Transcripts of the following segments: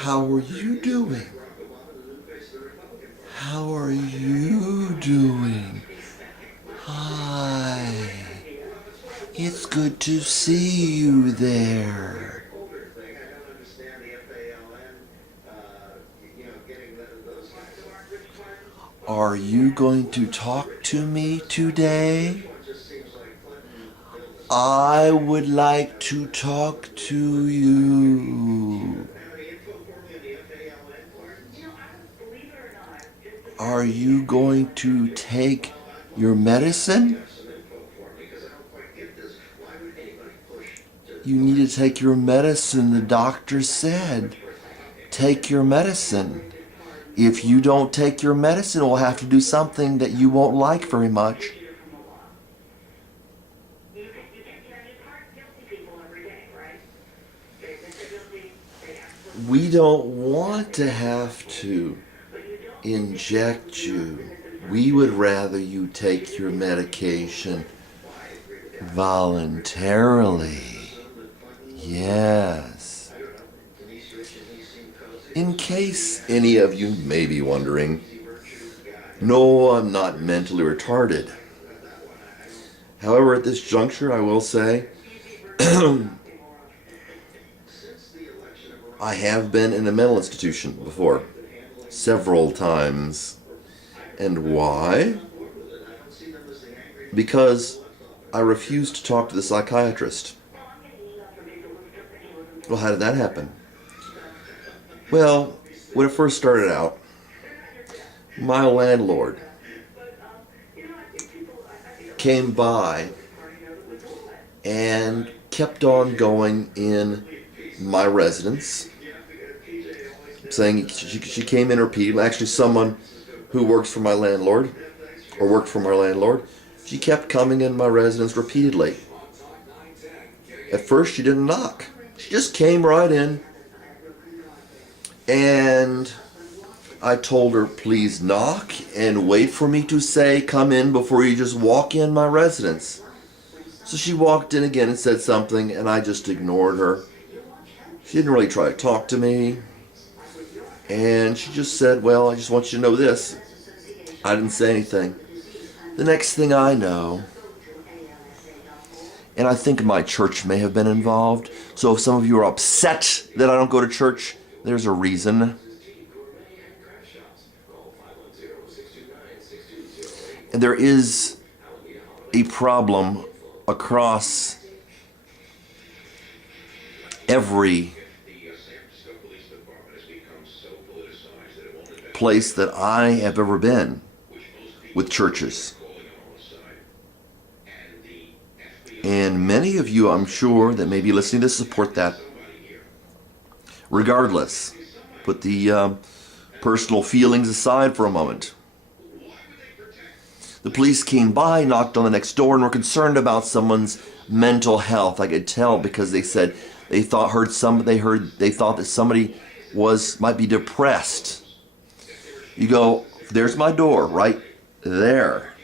How are you doing? How are you doing? Hi. It's good to see you there. Are you going to talk to me today? I would like to talk to you. Are you going to take your medicine? You need to take your medicine, the doctor said. Take your medicine. If you don't take your medicine, we'll have to do something that you won't like very much. We don't want to have to inject you. We would rather you take your medication voluntarily. Yes. In case any of you may be wondering, no, I'm not mentally retarded. However, at this juncture, I will say, I have been in a mental institution before, several times. And why? Because I refused to talk to the psychiatrist. Well, how did that happen? Well, when it first started out, my landlord came by and kept on going in my residence, saying she came in repeatedly. Actually, someone who works for my landlord, or worked for my landlord, she kept coming in my residence repeatedly. At first, she didn't knock. She just came right in, and I told her, please knock and wait for me to say, come in, before you just walk in my residence. So she walked in again and said something, and I just ignored her. She didn't really try to talk to me. And she just said, well, I just want you to know this. I didn't say anything. The next thing I know, and I think my church may have been involved, so if some of you are upset that I don't go to church, there's a reason. And there is a problem across every place that I have ever been with churches. And many of you, I'm sure, that may be listening to this support that. Regardless, put the personal feelings aside for a moment. The police came by, knocked on the next door, and were concerned about someone's mental health. I could tell because they said they thought that somebody might be depressed. You go, there's my door right there.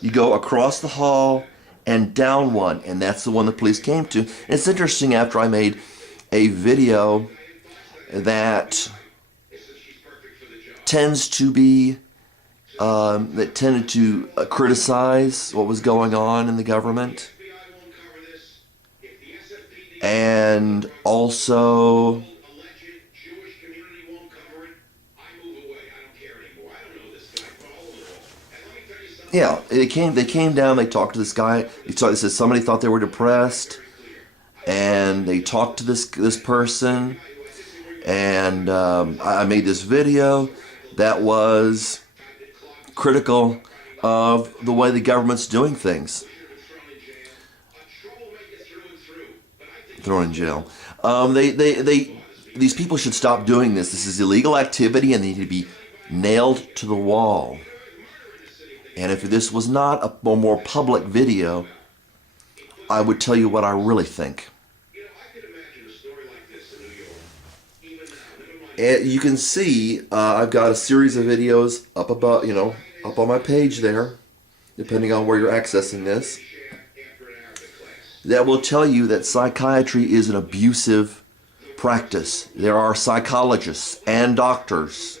You go across the hall and down one, and that's the one the police came to. And it's interesting, after I made a video that tended to criticize what was going on in the government, and also they came down, they talked to this guy. They said somebody thought they were depressed, and they talked to this person, and I made this video that was critical of the way the government's doing things. Thrown in jail. These people should stop doing this. This is illegal activity, and they need to be nailed to the wall. And if this was not a more public video, I would tell you what I really think. And you can see I've got a series of videos up on my page there, depending on where you're accessing this, that will tell you that psychiatry is an abusive practice. There are psychologists and doctors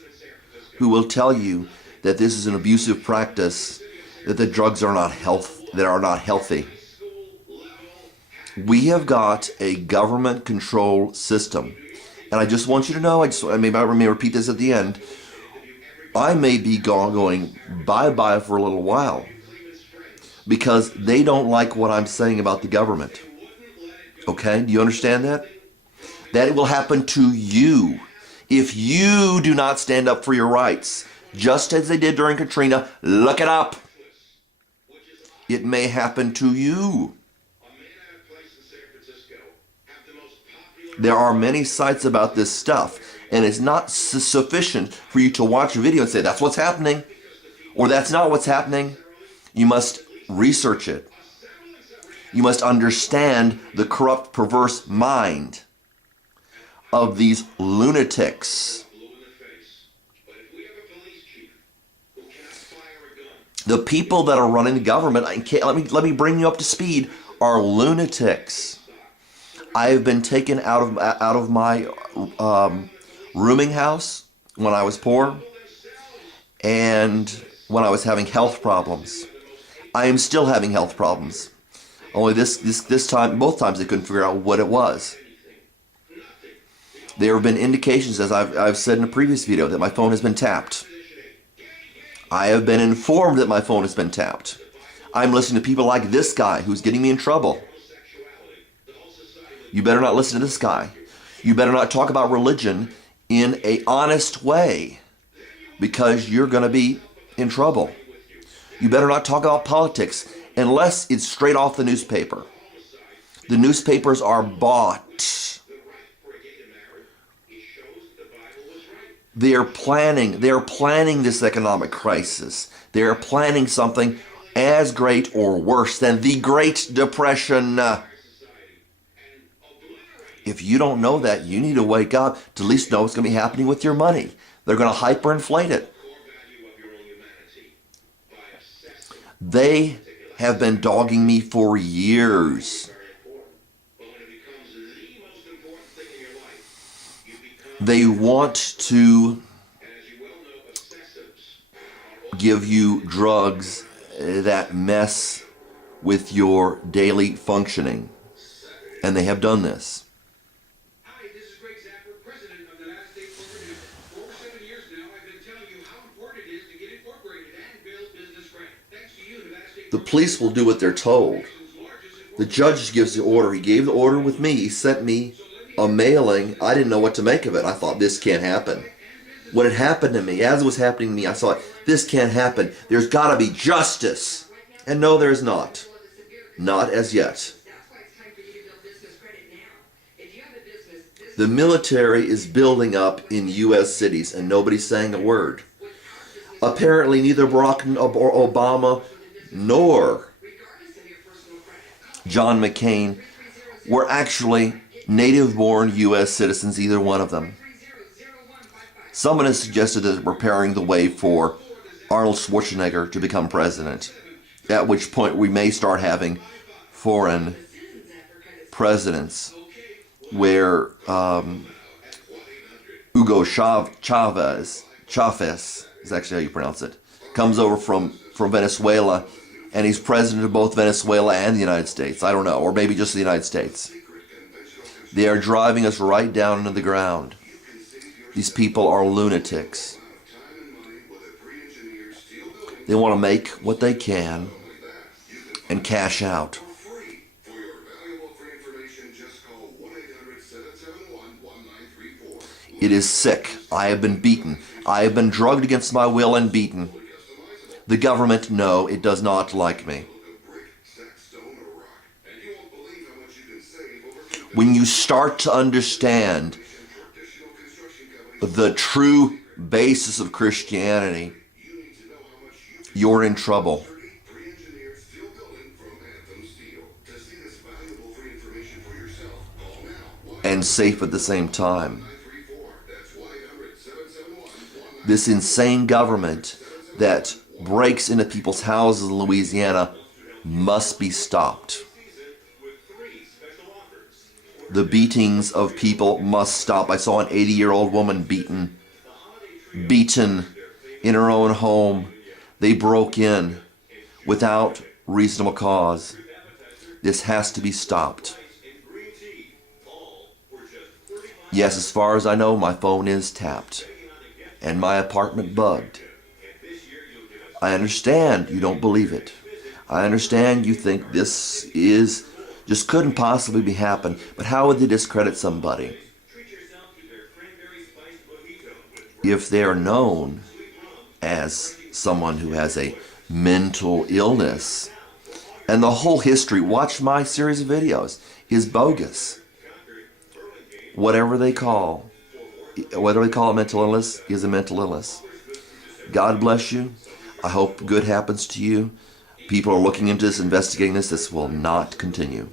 who will tell you that this is an abusive practice, that the drugs are not healthy. We have got a government-controlled system. And I just want you to know, I may repeat this at the end, I may be going bye-bye for a little while because they don't like what I'm saying about the government. Okay? Do you understand that? That it will happen to you if you do not stand up for your rights, just as they did during Katrina. Look it up. It may happen to you. There are many sites about this stuff, and it's not sufficient for you to watch a video and say, that's what's happening, or that's not what's happening. You must research it. You must understand the corrupt, perverse mind of these lunatics. The people that are running the government, let me bring you up to speed, are lunatics. I have been taken out of my rooming house when I was poor and when I was having health problems. I am still having health problems. Only this time, both times they couldn't figure out what it was. There have been indications, as I've said in a previous video, that my phone has been tapped. I have been informed that my phone has been tapped. I'm listening to people like this guy who's getting me in trouble. You better not listen to this guy. You better not talk about religion in an honest way because you're going to be in trouble. You better not talk about politics unless it's straight off the newspaper. The newspapers are bought. They are planning this economic crisis. They are planning something as great or worse than the Great Depression. If you don't know that, you need to wake up to at least know what's going to be happening with your money. They're going to hyperinflate it. They have been dogging me for years. They want to give you drugs that mess with your daily functioning. And they have done this. Hi, this is Greg Zapper, president of the United States Corporate Union. For over 7 years now, I've been telling you how important it is to get incorporated and build business grant. Thanks to you, Nevada State. The police will do what they're told. The judge gives the order. He gave the order with me. He sent me a mailing. I didn't know what to make of it. I thought, this can't happen. When it happened to me, as it was happening to me, I thought, this can't happen. There's got to be justice. And no, there's not. Not as yet. The military is building up in U.S. cities, and nobody's saying a word. Apparently, neither Barack Obama nor John McCain were actually native-born U.S. citizens, either one of them. Someone has suggested that we're preparing the way for Arnold Schwarzenegger to become president, at which point we may start having foreign presidents, where Hugo Chavez is actually how you pronounce it, comes over from Venezuela, and he's president of both Venezuela and the United States. I don't know, or maybe just the United States. They are driving us right down into the ground. These people are lunatics. They want to make what they can and cash out. It is sick. I have been beaten. I have been drugged against my will and beaten. The government, no, it does not like me. When you start to understand the true basis of Christianity, you're in trouble. And safe at the same time. This insane government that breaks into people's houses in Louisiana must be stopped. The beatings of people must stop. I saw an 80-year-old woman beaten in her own home. They broke in without reasonable cause. This has to be stopped. Yes, as far as I know, my phone is tapped and my apartment bugged. I understand you don't believe it. I understand you think this is just couldn't possibly be happen, but how would they discredit somebody if they are known as someone who has a mental illness? And the whole history, watch my series of videos, is bogus. Whatever they call a mental illness is a mental illness. God bless you. I hope good happens to you. People are looking into this, investigating this. This will not continue.